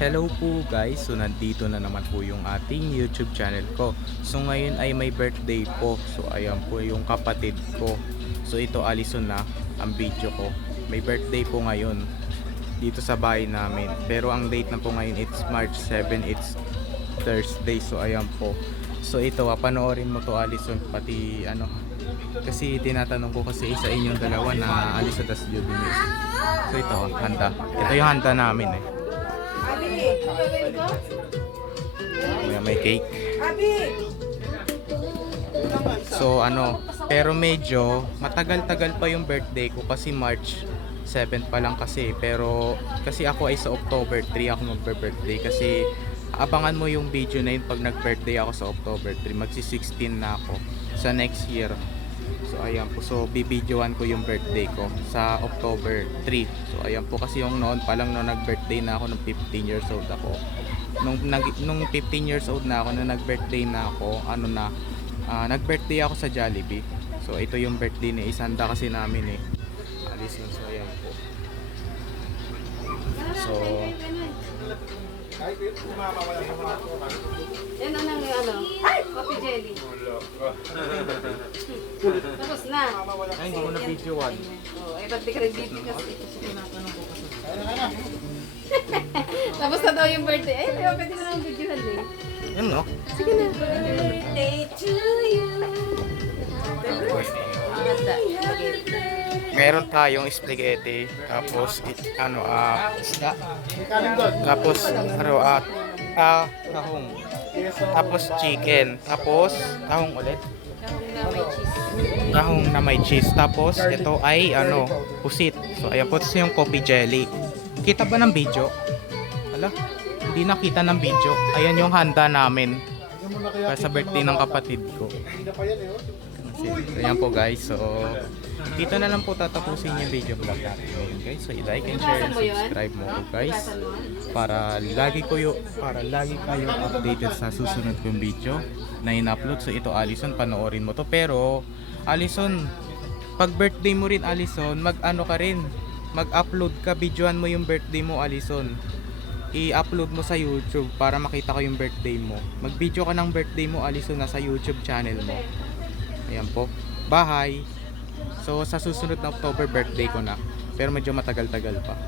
Hello po guys, so nandito na naman po yung ating YouTube channel ko. So ngayon ay may birthday po. So ayan po yung kapatid ko. So ito Alison na ang video ko. May birthday po ngayon dito sa bahay namin. Pero ang date na po ngayon it's March 7, it's Thursday. So ayan po. So ito panoorin mo to Alison, pati ano. Kasi tinatanong ko kasi sa inyong dalawa na Alison tas Judy. So ito handa. Ito yung handa namin eh. May cake. So ano, pero medyo matagal-tagal pa yung birthday ko kasi March 7 pa lang kasi. Pero kasi ako ay sa October 3 ako magbe-birthday kasi abangan mo yung video na yun pag nag-birthday ako sa October 3. Magsi-16 na ako sa next year. So ayan po, so bibidyoan ko yung birthday ko sa October 3. So ayan po, kasi yung noon pa lang nung nag-birthday na ako nung 15 years old ako. Nung 15 years old na ako, nung nag-birthday na ako, nag-birthday ako sa Jollibee. So ito yung birthday ni Isanda kasi namin eh. Alison, so ayan po. So yan ang coffee jelly. Tapos na. ay, hindi ko na videoan. Oh, ay ba't di ka nag-video kasi? Tapos na daw yung birthday. Ay, pero pwede mo nang videohan din. Yan no? Sige na. Birthday to you. Maganda. Meron tayong spaghetti, tapos isda, tapos tahong, tapos chicken, tapos tahong ulit, tahong na may cheese, tapos ito ay pusit. So ayan po, yung coffee jelly. Kita ba ng video? Hala, hindi nakita ng video. Ayan yung handa namin sa birthday ng kapatid ko. Ayan po guys, so dito na lang po tatapusin yung video vlog natin ngayon guys. So i-like and share and subscribe mo po guys para lagi kayo updated sa susunod kong video na in-upload. So ito Alison, panoorin mo to. Pero Alison, pag birthday mo rin Alison, mag-upload ka, videoan mo yung birthday mo Alison. I-upload mo sa YouTube para makita ko yung birthday mo. Mag-video ka ng birthday mo Alison na sa YouTube channel mo. Ayan po. Bye! So sa susunod na October birthday ko na. Pero medyo matagal-tagal pa.